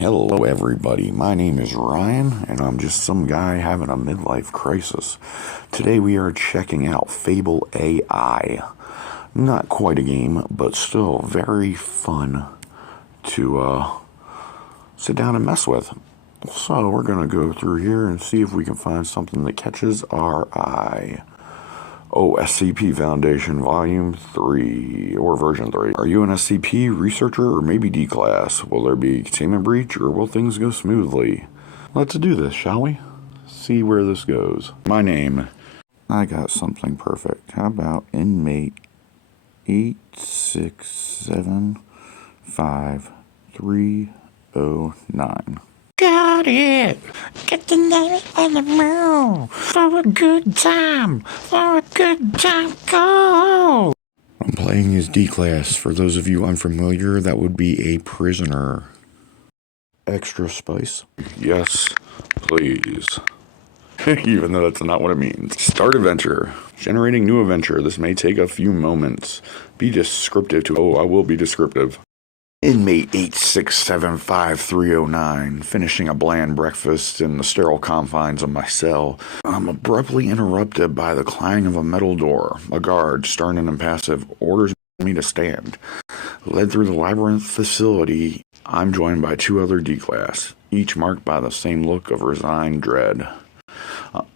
Hello everybody, my name is Ryan, and I'm just some guy having a midlife crisis. Today we are checking out FabelAI. Not quite a game, but still very fun to sit down and mess with. So we're going to go through here and see if we can find something that catches our eye. Oh, SCP Foundation Volume 3, or Version 3. Are you an SCP researcher or maybe D-Class? Will there be containment breach or will things go smoothly? Let's do this, shall we? See where this goes. My name. I got something perfect. How about inmate 8675-309? Got it! Get the name on the move! For a good time! For a good time, go! I'm playing as D-Class. For those of you unfamiliar, that would be a prisoner. Extra spice? Yes, please. Even though that's not what it means. Start adventure. Generating new adventure. This may take a few moments. Be descriptive to... Oh, I will be descriptive. Inmate 8675-309, finishing a bland breakfast in the sterile confines of my cell. I'm abruptly interrupted by the clang of a metal door. A guard, stern and impassive, orders me to stand. Led through the labyrinth facility, I'm joined by two other D-Class, each marked by the same look of resigned dread.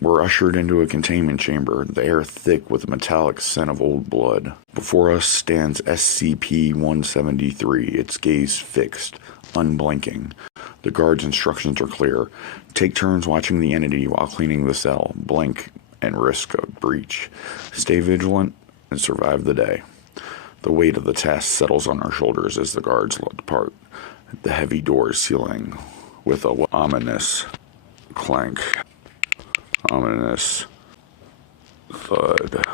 We're ushered into a containment chamber, the air thick with a metallic scent of old blood. Before us stands SCP-173, its gaze fixed, unblinking. The guard's instructions are clear. Take turns watching the entity while cleaning the cell. Blink and risk a breach. Stay vigilant and survive the day. The weight of the task settles on our shoulders as the guards depart. The heavy doors sealing with a ominous clank. Ominous thud.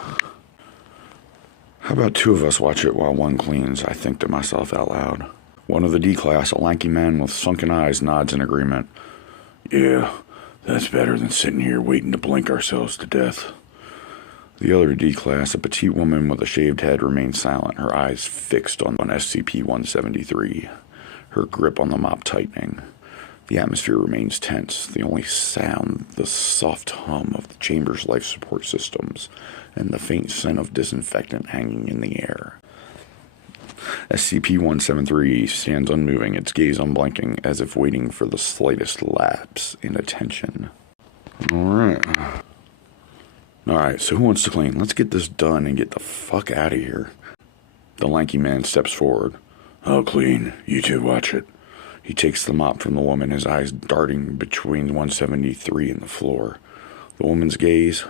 How about two of us watch it while one cleans? I think to myself out loud. One of the D-Class, a lanky man with sunken eyes, nods in agreement. Yeah, that's better than sitting here waiting to blink ourselves to death. The other D-Class, a petite woman with a shaved head, remains silent, her eyes fixed on SCP-173, her grip on the mop tightening. The atmosphere remains tense, the only sound the soft hum of the chamber's life support systems, and the faint scent of disinfectant hanging in the air. SCP-173 stands unmoving, its gaze unblinking, as if waiting for the slightest lapse in attention. Alright, so who wants to clean? Let's get this done and get the fuck out of here. The lanky man steps forward. I'll clean, you two watch it. He takes the mop from the woman, his eyes darting between 173 and the floor. The woman's gaze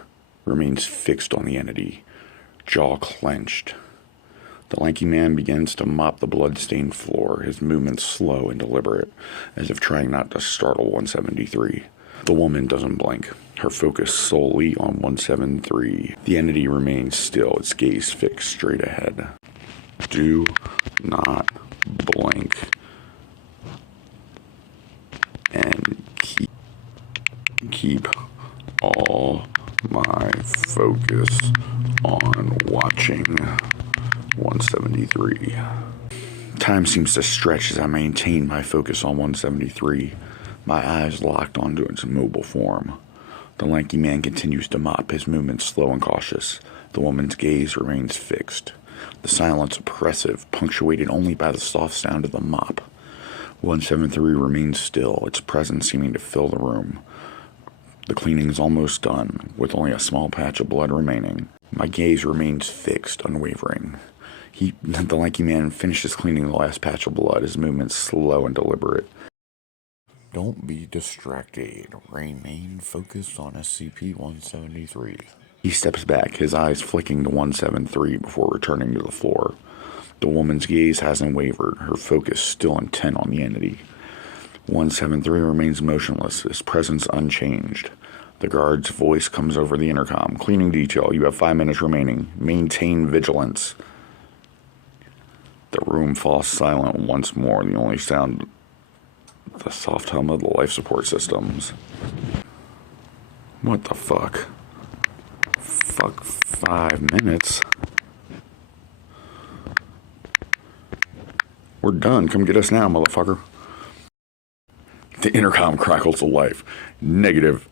remains fixed on the entity, jaw clenched. The lanky man begins to mop the blood-stained floor, his movements slow and deliberate, as if trying not to startle 173. The woman doesn't blink, her focus solely on 173. The entity remains still, its gaze fixed straight ahead. Do not blink. And keep all my focus on watching 173. Time seems to stretch as I maintain my focus on 173, my eyes locked onto its mobile form. The lanky man continues to mop, his movements slow and cautious. The woman's gaze remains fixed, the silence oppressive, punctuated only by the soft sound of the mop. 173 remains still, its presence seeming to fill the room. The cleaning is almost done, with only a small patch of blood remaining. My gaze remains fixed, unwavering. The lanky man finishes cleaning the last patch of blood, his movements slow and deliberate. Don't be distracted. Remain focused on SCP-173. He steps back, his eyes flicking to 173 before returning to the floor. The woman's gaze hasn't wavered, her focus still intent on the entity. 173 remains motionless, his presence unchanged. The guard's voice comes over the intercom. Cleaning detail, you have 5 minutes remaining. Maintain vigilance. The room falls silent once more, the only sound, the soft hum of the life support systems. What the fuck? Fuck 5 minutes? We're done. Come get us now, motherfucker. The intercom crackles to life. Negative.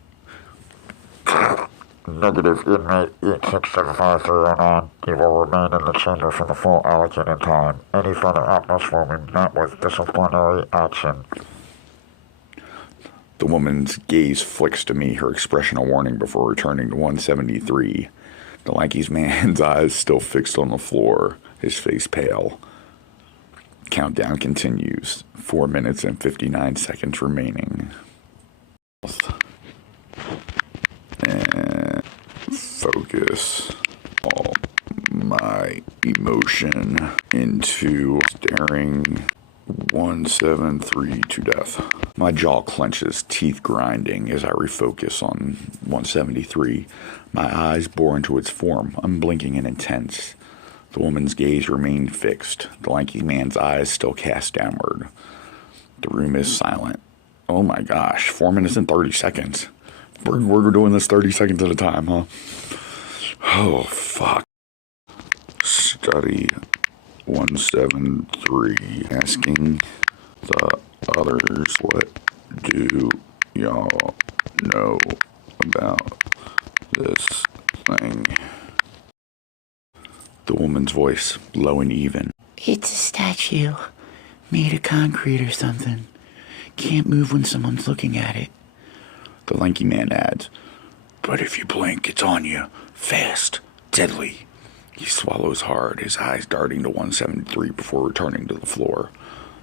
Negative inmate 867539. You will remain in the chamber for the full allocated time. Any further outbursts will be met with disciplinary action. The woman's gaze flicks to me, her expression a warning before returning to 173. The lanky man's eyes still fixed on the floor, his face pale. Countdown continues. 4 minutes and 59 seconds remaining. And focus all my emotion into staring 173 to death. My jaw clenches, teeth grinding as I refocus on 173. My eyes bore into its form, unblinking and intense. The woman's gaze remained fixed, the lanky man's eyes still cast downward. The room is silent. Oh my gosh, 4 minutes and 30 seconds. We're doing this 30 seconds at a time, huh? Oh, fuck. Study 173, asking the others, what do y'all know about this thing? The woman's voice, low and even. It's a statue. Made of concrete or something. Can't move when someone's looking at it. The lanky man adds, but if you blink, it's on you. Fast. Deadly. He swallows hard, his eyes darting to 173 before returning to the floor.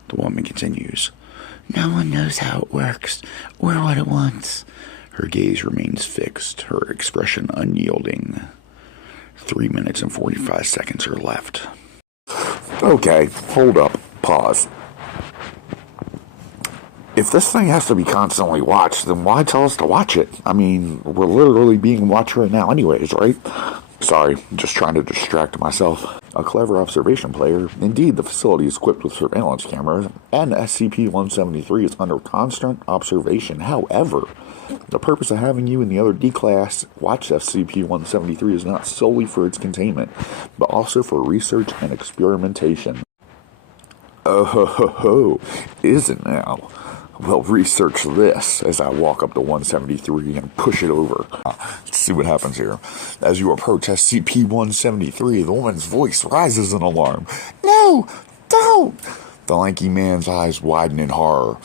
The woman continues. No one knows how it works, or what it wants. Her gaze remains fixed, her expression unyielding. 3 minutes and 45 seconds are left. Okay, hold up. Pause. If this thing has to be constantly watched, then why tell us to watch it? I mean, we're literally being watched right now anyways, right? Sorry, just trying to distract myself. A clever observation player. Indeed, the facility is equipped with surveillance cameras, and SCP-173 is under constant observation. However, the purpose of having you and the other D-Class watch SCP-173 is not solely for its containment, but also for research and experimentation. Oh ho ho ho, is it now? Well, research this as I walk up to 173 and push it over. Let's see what happens here. As you approach SCP-173, the woman's voice rises in alarm. No, don't! The lanky man's eyes widen in horror.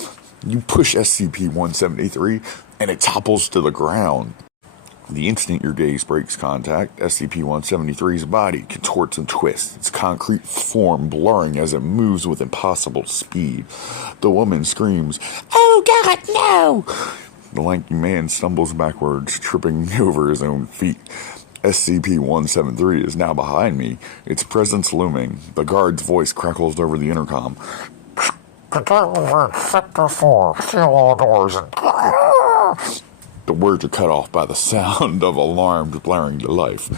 You push SCP-173 and it topples to the ground. The instant your gaze breaks contact, SCP-173's body contorts and twists, its concrete form blurring as it moves with impossible speed. The woman screams, "Oh God, no!" The lanky man stumbles backwards, tripping over his own feet. SCP-173 is now behind me, its presence looming. The guard's voice crackles over the intercom. Containment room, Sector 4, seal all doors and... The words are cut off by the sound of alarms blaring to life.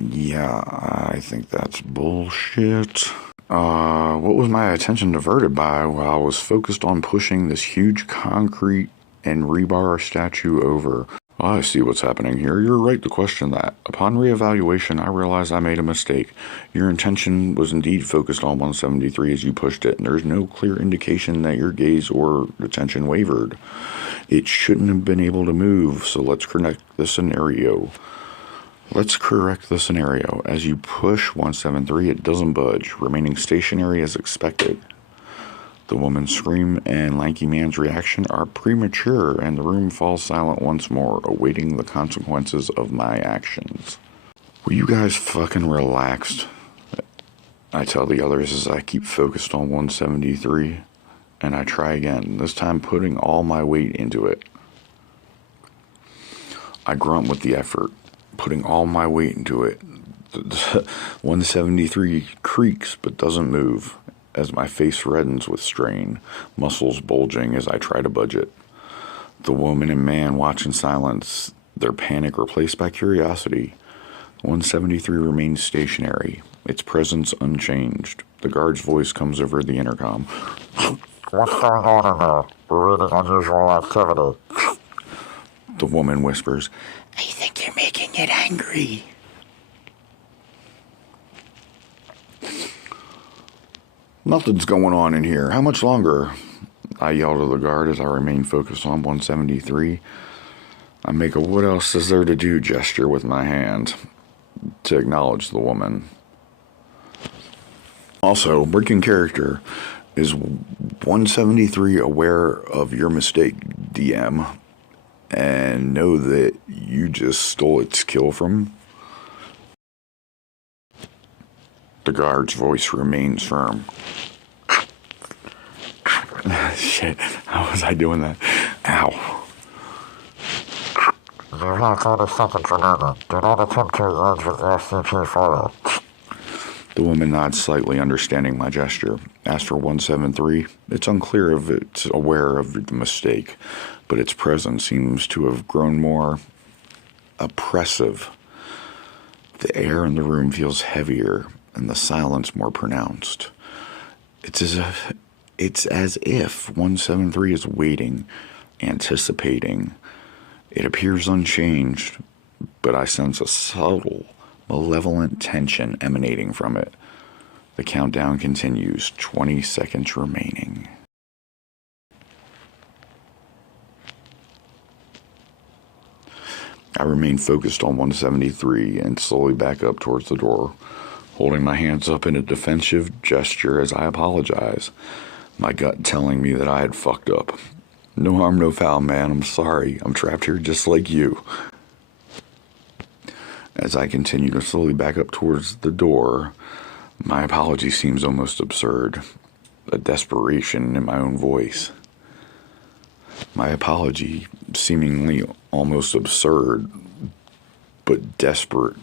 Yeah, I think that's bullshit. What was my attention diverted by while I was focused on pushing this huge concrete and rebar statue over? I see what's happening here. You're right to question that. Upon reevaluation, I realized I made a mistake. Your intention was indeed focused on 173 as you pushed it, and there's no clear indication that your gaze or attention wavered. It shouldn't have been able to move, so let's correct the scenario. As you push 173, it doesn't budge, remaining stationary as expected. The woman's scream and lanky man's reaction are premature, and the room falls silent once more, awaiting the consequences of my actions. Were you guys fucking relaxed? I tell the others as I keep focused on 173, and I try again, this time putting all my weight into it. I grunt with the effort, putting all my weight into it. 173 creaks but doesn't move, as my face reddens with strain, muscles bulging as I try to budge it. The woman and man watch in silence, their panic replaced by curiosity. 173 remains stationary, its presence unchanged. The guard's voice comes over the intercom. What's going on in there? We're reading unusual activity. The woman whispers, I think you're making it angry. Nothing's going on in here. How much longer? I yell to the guard as I remain focused on 173. I make a "what else is there to do" gesture with my hand to acknowledge the woman. Also, breaking character, is 173 aware of your mistake, DM, and know that you just stole its kill from? The guard's voice remains firm. Shit, how was I doing that? Ow. You have 30 seconds remaining. Do not attempt to engage with SCP further. The woman nods slightly, understanding my gesture. As for 173, it's unclear if it's aware of the mistake, but its presence seems to have grown more oppressive. The air in the room feels heavier, and the silence more pronounced. It's as if 173 is waiting, anticipating. It appears unchanged, but I sense a subtle, malevolent tension emanating from it. The countdown continues, 20 seconds remaining. I remain focused on 173 and slowly back up towards the door, holding my hands up in a defensive gesture as I apologize, my gut telling me that I had fucked up. No harm, no foul, man. I'm sorry. I'm trapped here just like you. As I continue to slowly back up towards the door, my apology seems almost absurd, a desperation in my own voice. My apology, seemingly almost absurd, but desperate.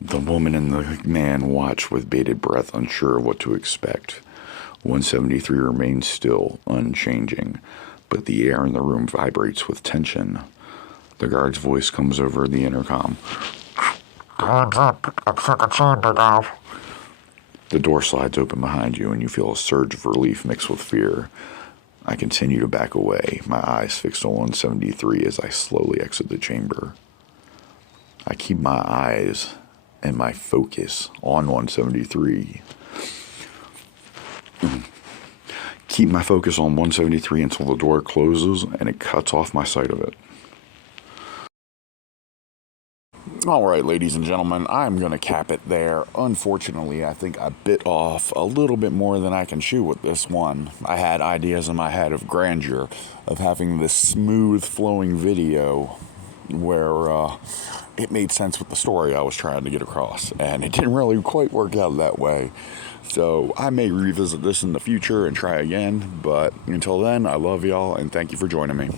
The woman and the man watch with bated breath, unsure of what to expect. 173 remains still, unchanging, but the air in the room vibrates with tension. The guard's voice comes over the intercom. Hands up. Exit the chamber now. The door slides open behind you, and you feel a surge of relief mixed with fear. I continue to back away, my eyes fixed on 173 as I slowly exit the chamber. I keep my eyes and my focus on 173. Keep my focus on 173 until the door closes and it cuts off my sight of it. Alright, ladies and gentlemen, I'm going to cap it there. Unfortunately, I think I bit off a little bit more than I can chew with this one. I had ideas in my head of grandeur, of having this smooth flowing video where it made sense with the story I was trying to get across, and it didn't really quite work out that way. So I may revisit this in the future and try again, but until then, I love y'all and thank you for joining me.